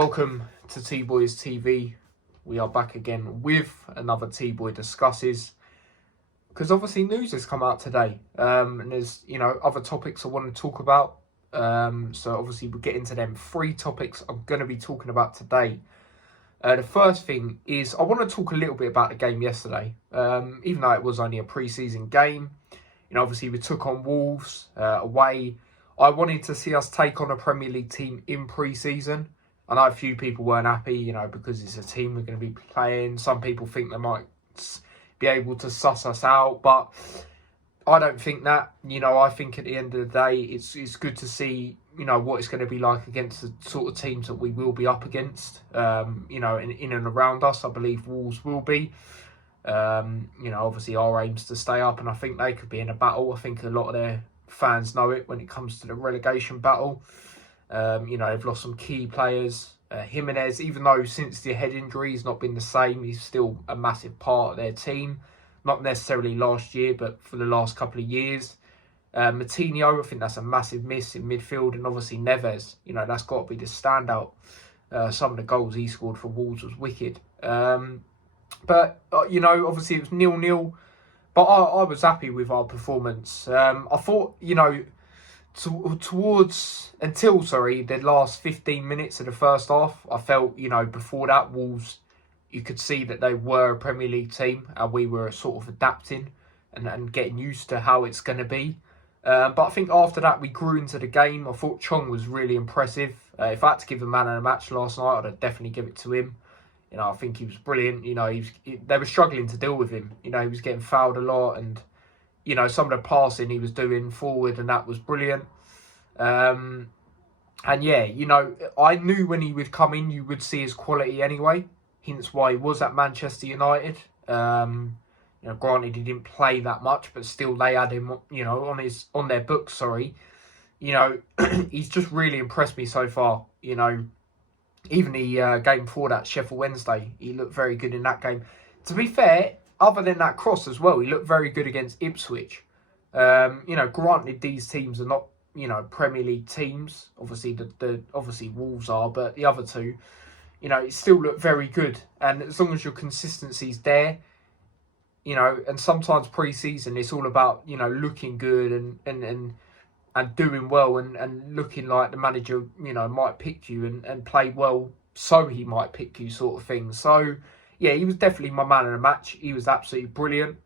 Welcome to T-Boys TV. We are back again with another T-Boy Discusses. Because obviously news has come out today. And there's, other topics I want to talk about. So obviously we'll get into them. 3 topics I'm going to be talking about today. The first thing is I want to talk a little bit about the game yesterday. Even though it was only a pre-season game. Obviously we took on Wolves away. I wanted to see us take on a Premier League team in pre-season. I know a few people weren't happy, because it's a team we're going to be playing. Some people think they might be able to suss us out, but I don't think that. I think at the end of the day, it's good to see, what it's going to be like against the sort of teams that we will be up against, in and around us. I believe Wolves will be. Obviously our aim's to stay up, and I think they could be in a battle. I think a lot of their fans know it when it comes to the relegation battle. They've lost some key players. Jimenez, even though since the head injury he's not been the same, he's still a massive part of their team. Not necessarily last year, but for the last couple of years. Moutinho, I think that's a massive miss in midfield. And obviously Neves, that's got to be the standout. Some of the goals he scored for Wolves was wicked. But obviously it was 0-0. But I was happy with our performance. I thought, until the last 15 minutes of the first half, I felt, before that, Wolves, you could see that they were a Premier League team and we were sort of adapting and getting used to how it's going to be. But I think after that, we grew into the game. I thought Chong was really impressive. If I had to give a man of the match last night, I'd definitely give it to him. I think he was brilliant. They were struggling to deal with him. He was getting fouled a lot, and some of the passing he was doing forward, and that was brilliant. I knew when he would come in, you would see his quality anyway. Hence why he was at Manchester United. Granted he didn't play that much, but still they had him, on their books. Sorry, he's just really impressed me so far. Even the game before that, Sheffield Wednesday, he looked very good in that game. To be fair, other than that cross as well, he looked very good against Ipswich. Granted these teams are not, Premier League teams. Obviously obviously Wolves are, but the other two, it still looked very good. And as long as your consistency's there, and sometimes pre-season it's all about, looking good and doing well and looking like the manager, might pick you and play well, so he might pick you, sort of thing. So yeah, he was definitely my man of the match. He was absolutely brilliant.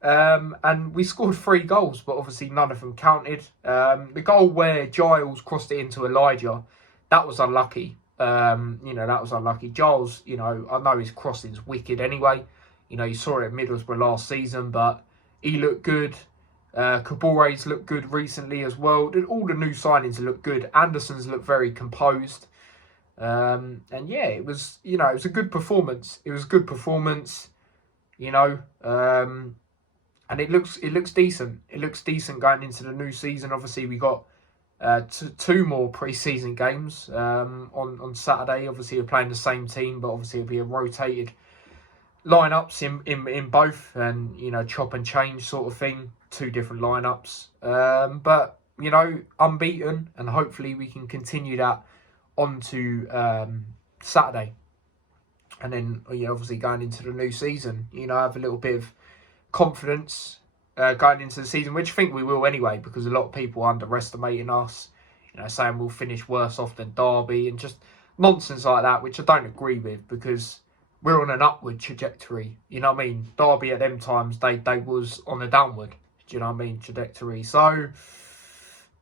And we scored 3 goals, but obviously none of them counted. The goal where Giles crossed it into Elijah, that was unlucky. That was unlucky. Giles, I know his crossing's wicked anyway. You saw it at Middlesbrough last season, but he looked good. Cabore's looked good recently as well. All the new signings look good. Anderson's looked very composed. And yeah, it was, it was a good performance. It was a good performance, and it looks decent. It looks decent going into the new season. Obviously, we got 2 more pre-season games on Saturday. Obviously, we're playing the same team, but obviously it'll be a rotated lineups in both, and chop and change sort of thing. 2 different lineups. But unbeaten, and hopefully we can continue that on to Saturday, and then obviously going into the new season, have a little bit of confidence going into the season, which I think we will anyway, because a lot of people are underestimating us, saying we'll finish worse off than Derby and just nonsense like that, which I don't agree with, because we're on an upward trajectory. Derby at them times, they was on a downward, trajectory. So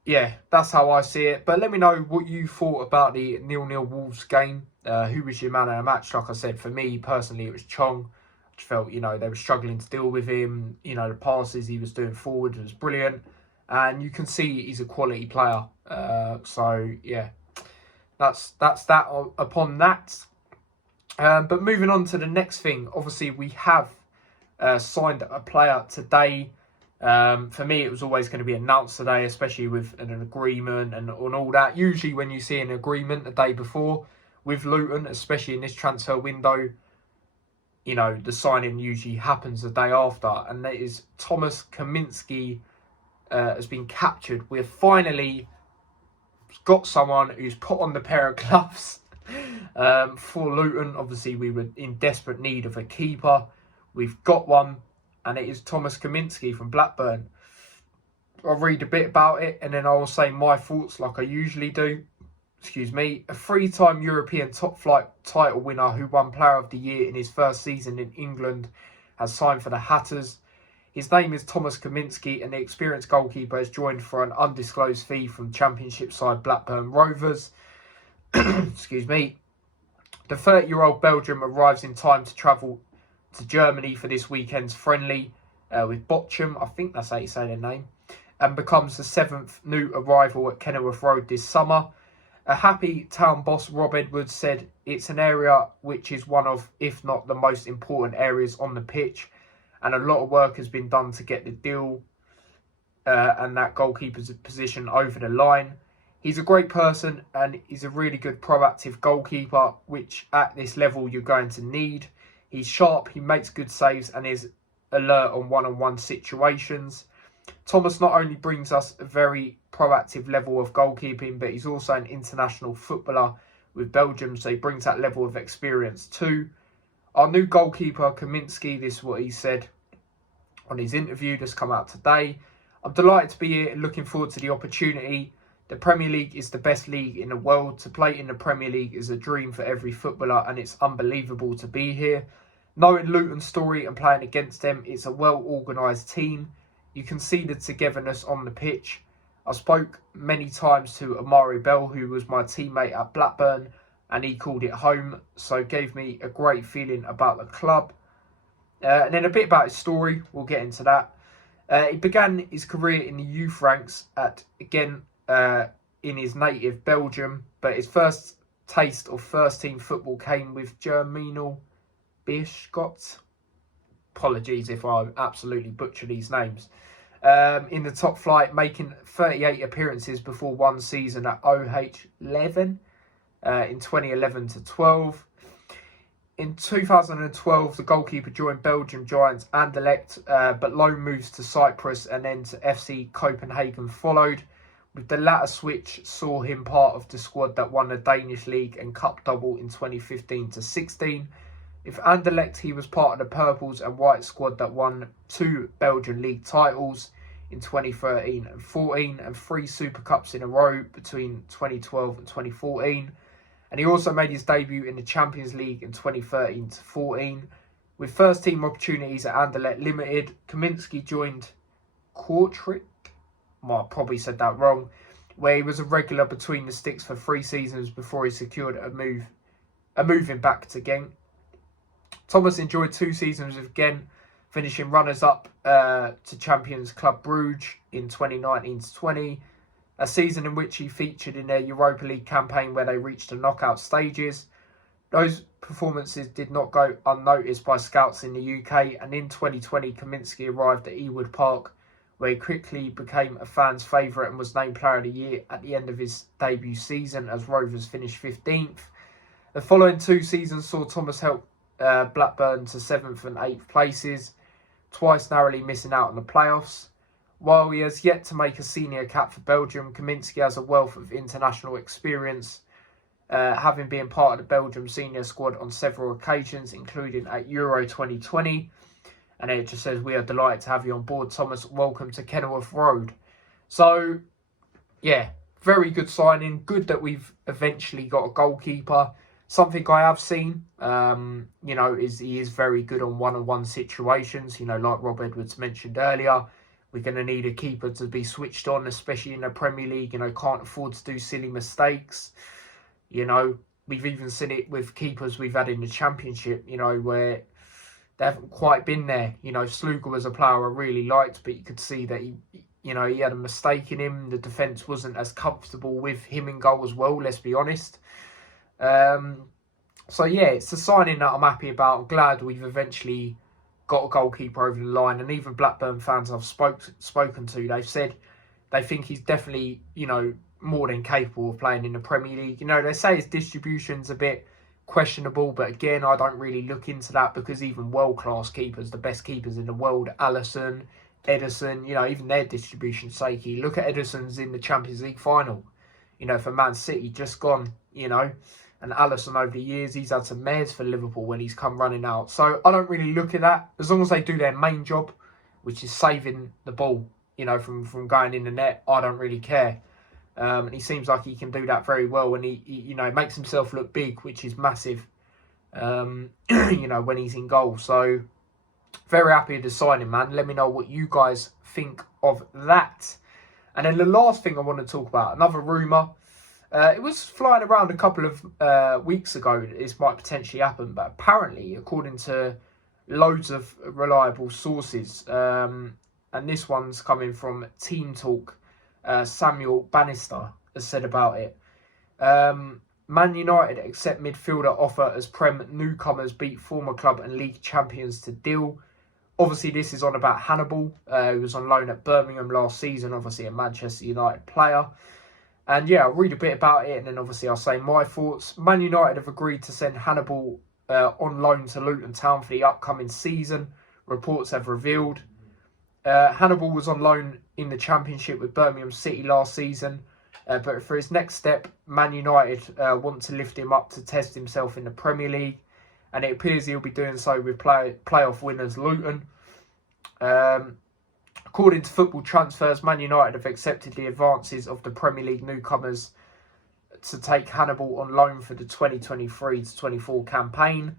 yeah, that's how I see it. But let me know what you thought about the 0-0 Wolves game. Who was your man of the match? Like I said, for me personally, it was Chong. I just felt, they were struggling to deal with him. The passes he was doing forward was brilliant. And you can see he's a quality player. So, yeah, that's that upon that. But moving on to the next thing. Obviously, we have signed a player today. For me, it was always going to be announced today, especially with an agreement and all that. Usually when you see an agreement the day before with Luton, especially in this transfer window, the signing usually happens the day after. And that is Thomas Kaminsky has been captured. We've finally got someone who's put on the pair of gloves For Luton, obviously, we were in desperate need of a keeper. We've got one, and it is Thomas Kaminsky from Blackburn. I'll read a bit about it, and then I'll say my thoughts like I usually do. Excuse me. A three-time European top-flight title winner who won Player of the Year in his first season in England has signed for the Hatters. His name is Thomas Kaminsky, and the experienced goalkeeper has joined for an undisclosed fee from Championship side Blackburn Rovers. Excuse me. The 30-year-old Belgium arrives in time to travel to Germany for this weekend's friendly with Bochum, I think that's how you say their name, and becomes the 7th new arrival at Kenilworth Road this summer. A happy town boss, Rob Edwards, said it's an area which is one of, if not the most important areas on the pitch, and a lot of work has been done to get the deal and that goalkeeper's position over the line. He's a great person and he's a really good proactive goalkeeper, which at this level you're going to need. He's sharp, he makes good saves and is alert on one-on-one situations. Thomas not only brings us a very proactive level of goalkeeping, but he's also an international footballer with Belgium, so he brings that level of experience too. Our new goalkeeper, Kaminsky, this is what he said on his interview that's come out today. I'm delighted to be here and looking forward to the opportunity. The Premier League is the best league in the world. To play in the Premier League is a dream for every footballer, and it's unbelievable to be here. Knowing Luton's story and playing against them, it's a well-organised team. You can see the togetherness on the pitch. I spoke many times to Amari Bell, who was my teammate at Blackburn, and he called it home, so gave me a great feeling about the club. And then a bit about his story, we'll get into that. He began his career in the youth ranks in his native Belgium, but his first taste of first-team football came with Germinal Beerschot. Apologies if I absolutely butcher these names. In the top flight, making 38 appearances before one season at OH11 in 2011 to 12. In 2012, the goalkeeper joined Belgium giants Anderlecht, but loan moves to Cyprus and then to FC Copenhagen followed, with the latter switch saw him part of the squad that won the Danish League and Cup double in 2015 to 16. With Anderlecht, he was part of the Purples and White squad that won 2 Belgian League titles in 2013 and 14 and 3 Super Cups in a row between 2012 and 2014. And he also made his debut in the Champions League in 2013 to 14. With first team opportunities at Anderlecht limited, Kaminsky joined Kortrijk, I probably said that wrong, where he was a regular between the sticks for 3 seasons before he secured a moving back to Genk. Thomas enjoyed 2 seasons with Genk, finishing runners-up to Champions Club Brugge in 2019-20, a season in which he featured in their Europa League campaign where they reached the knockout stages. Those performances did not go unnoticed by scouts in the UK, and in 2020 Kaminsky arrived at Ewood Park, where he quickly became a fan's favourite and was named Player of the Year at the end of his debut season as Rovers finished 15th. The following 2 seasons saw Thomas help Blackburn to 7th and 8th places, twice narrowly missing out on the playoffs. While he has yet to make a senior cap for Belgium, Kaminsky has a wealth of international experience, having been part of the Belgium senior squad on several occasions, including at Euro 2020. And it just says, we are delighted to have you on board, Thomas. Welcome to Kenilworth Road. So, yeah, very good signing. Good that we've eventually got a goalkeeper. Something I have seen, is he is very good on one-on-one situations. Like Rob Edwards mentioned earlier, we're going to need a keeper to be switched on, especially in the Premier League. Can't afford to do silly mistakes. We've even seen it with keepers we've had in the Championship, where they haven't quite been there. Sluga was a player I really liked, but you could see that he had a mistake in him. The defence wasn't as comfortable with him in goal as well, let's be honest. So yeah, it's a signing that I'm happy about. I'm glad we've eventually got a goalkeeper over the line, and even Blackburn fans I've spoken to, they've said they think he's definitely, more than capable of playing in the Premier League. They say his distribution's a bit questionable, but again, I don't really look into that because even world-class keepers, the best keepers in the world, Alisson, Ederson, even their distribution's shaky. Look at Ederson's in the Champions League final, for Man City, just gone, and Alisson over the years. He's had some mares for Liverpool when he's come running out. So I don't really look at that. As long as they do their main job, which is saving the ball, from going in the net, I don't really care. And he seems like he can do that very well, and he makes himself look big, which is massive, when he's in goal. So very happy with the signing, man. Let me know what you guys think of that. And then the last thing I want to talk about, another rumour. It was flying around a couple of weeks ago. This might potentially happen, but apparently, according to loads of reliable sources, and this one's coming from Team Talk, Samuel Bannister has said about it. Man United accept midfielder offer as Prem newcomers beat former club and league champions to deal. Obviously, this is on about Hannibal, who was on loan at Birmingham last season, obviously a Manchester United player. And yeah, I'll read a bit about it, and then obviously I'll say my thoughts. Man United have agreed to send Hannibal on loan to Luton Town for the upcoming season, reports have revealed. Hannibal was on loan in the Championship with Birmingham City last season, but for his next step, Man United want to lift him up to test himself in the Premier League, and it appears he'll be doing so with playoff winners Luton. According to Football Transfers, Man United have accepted the advances of the Premier League newcomers to take Hannibal on loan for the 2023-24 campaign.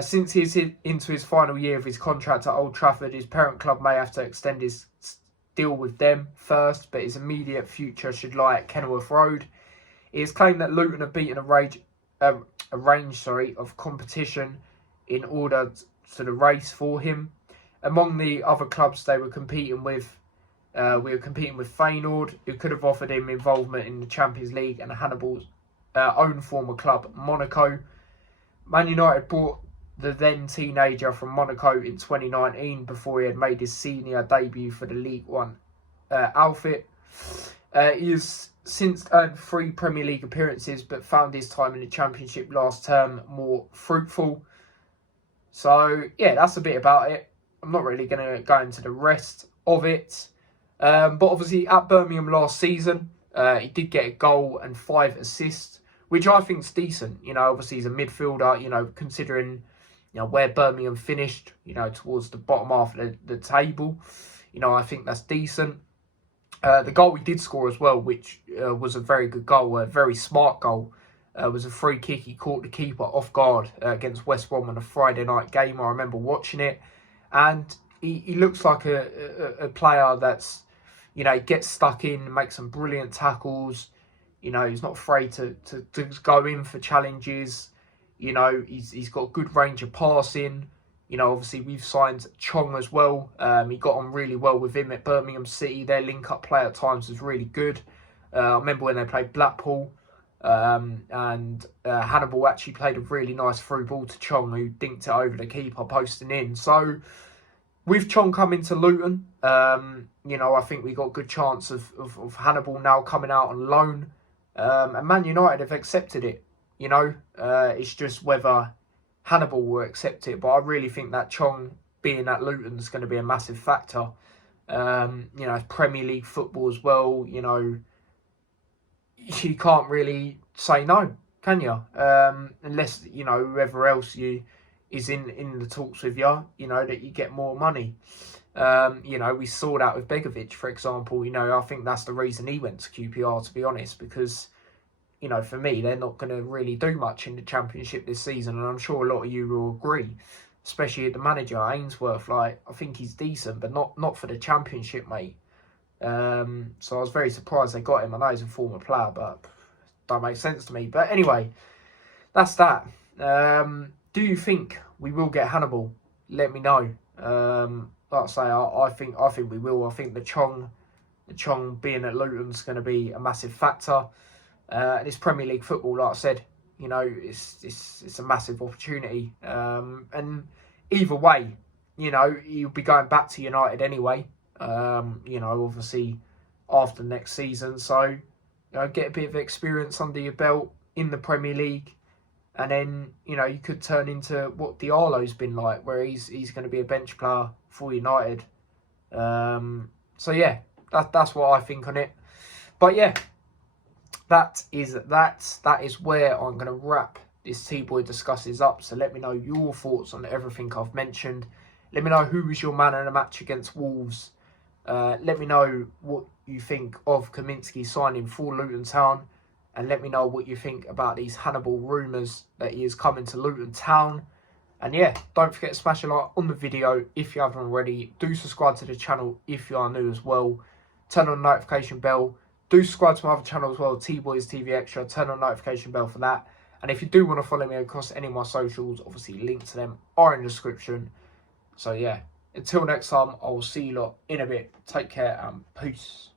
Since he's into his final year of his contract at Old Trafford, his parent club may have to extend his deal with them first, but his immediate future should lie at Kenilworth Road. It is claimed that Luton have beaten a range of competition in order to the race for him. Among the other clubs they were competing with, Feyenoord, who could have offered him involvement in the Champions League, and Hannibal's own former club, Monaco. Man United bought the then teenager from Monaco in 2019 before he had made his senior debut for the League One outfit. He has since earned 3 Premier League appearances, but found his time in the Championship last term more fruitful. So yeah, that's a bit about it. I'm not really going to go into the rest of it. But obviously at Birmingham last season, he did get a goal and 5 assists, which I think is decent. Obviously he's a midfielder, considering, where Birmingham finished, towards the bottom half of the table. I think that's decent. The goal he did score as well, which was a very good goal, a very smart goal, was a free kick. He caught the keeper off guard against West Brom on a Friday night game. I remember watching it. And he looks like a player that's, gets stuck in, makes some brilliant tackles. He's not afraid to go in for challenges. He's got good range of passing. Obviously we've signed Chong as well. He got on really well with him at Birmingham City. Their link-up play at times was really good. I remember when they played Blackpool. And Hannibal actually played a really nice through ball to Chong, who dinked it over the keeper, posting in. So with Chong coming to Luton, I think we got a good chance of Hannibal now coming out on loan, and Man United have accepted it. It's just whether Hannibal will accept it, but I really think that Chong being at Luton is going to be a massive factor. Premier League football as well. You can't really say no, can you? Unless, whoever else is in the talks with you, that you get more money. We saw that with Begovic, for example. I think that's the reason he went to QPR, to be honest, because, for me, they're not going to really do much in the Championship this season, and I'm sure a lot of you will agree, especially the manager, Ainsworth. I think he's decent, but not for the Championship, mate. So I was very surprised they got him. I know he's a former player, but don't make sense to me. But anyway, that's that. Do you think we will get Hannibal? Let me know. Like I say, I think we will. I think the Chong being at Luton's going to be a massive factor. And it's Premier League football, like I said. It's a massive opportunity. And either way, you'll be going back to United anyway. Obviously after next season, so get a bit of experience under your belt in the Premier League, and then you could turn into what Diallo's been like, where he's going to be a bench player for United. So yeah, that's what I think on it. But yeah, that is where I'm going to wrap this T-Boy Discusses up. So let me know your thoughts on everything I've mentioned. Let me know who was your man in the match against Wolves. Let me know what you think of Kaminsky signing for Luton Town. And let me know what you think about these Hannibal rumours that he is coming to Luton Town. And yeah, don't forget to smash a like on the video if you haven't already. Do subscribe to the channel if you are new as well. Turn on the notification bell. Do subscribe to my other channel as well, T-Boys TV Extra. Turn on the notification bell for that. And if you do want to follow me across any of my socials, obviously links to them are in the description. So yeah, until next time, I will see you lot in a bit. Take care and peace.